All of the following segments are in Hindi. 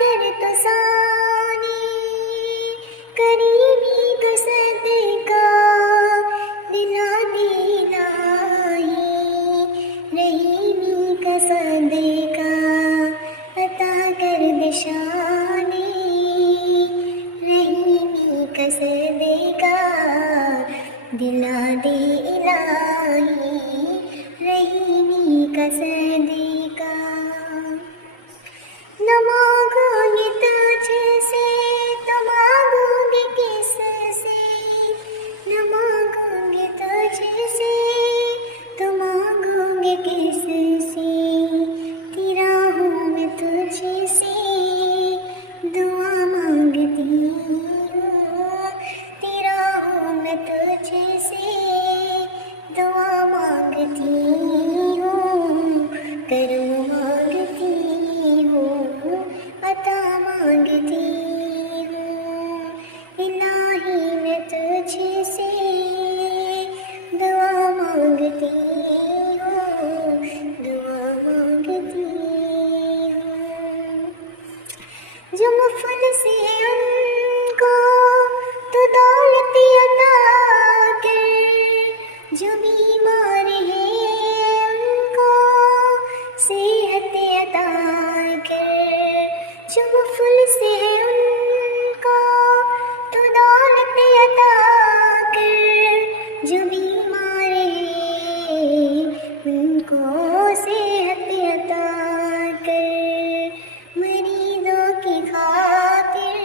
कर तो सानी करीबी तो सदका दिला दिलाई रहीमी का सदका अता कर दिशानी रहीमी का सदका दिला दे इलाही रहीमी का सदका न मांगोगे तुझसे तो मांगोगे किससे न मांगोगे तुझसे तो मांगोगे किससे तेरा हूँ मैं तुझसे दुआ मांगती हूँ तेरा हूँ मैं तुझसे दुआ मांगती हूँ करम मांगती हूँ अता मांगती हूँ इलाही मैं तुझसे दुआ मांगती हूँ दुआ मांगती हूँ जो मुफलिस है उनको तो दौलत अता कर जो बीमार है उनको सेहत अता कर जो मुफलिस है उनको तो दौलत अता कर जो बीमार है उनको सेहत अता कर मरीजों की खातिर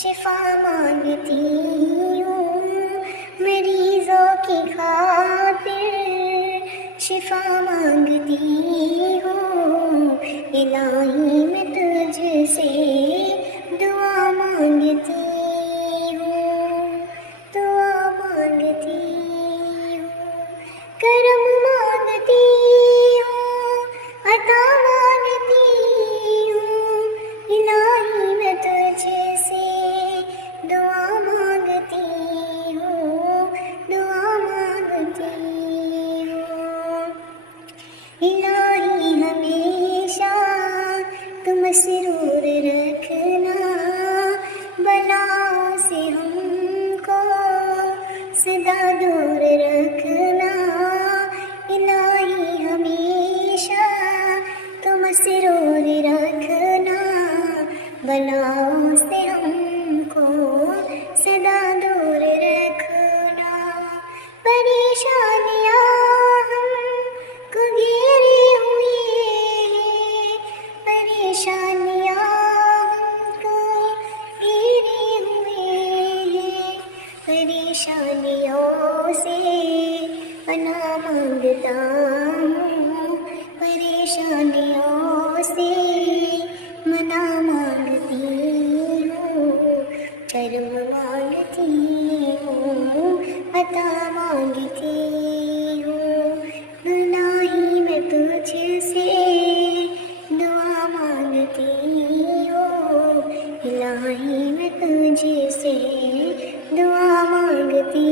शिफा मांगती हूँ मरीजों की खातिर शिफा मांगती हूँ इलाही मैं तुझसे दुआ मांगती हूँ दुआ मांगती हूँ करम मांगती हूँ अता मांगती हूँ इलाही मैं तुझसे दुआ मांगती हूँ दुआ मांगती हूँ इलाही हमेशा तुम मसरूर रखना बलाओं से हमको सदा दूर रखना इलाही हमेशा तुम मसरूर रखना बलाओं से हमको सदा दूर रखना परेशानियाँ हमको घेरे हुए हैं परेशानियाँ हमको घेरे हुए हैं परेशानियों से पनाह मांगता हूँ परेशानियों से मना मांगती हूँ कर्म मांगती हूँ अता मांगती हूँ इलाही मैं तुझसे दुआ मांगती हूँ इलाही मैं तुझसे दुआ मांगती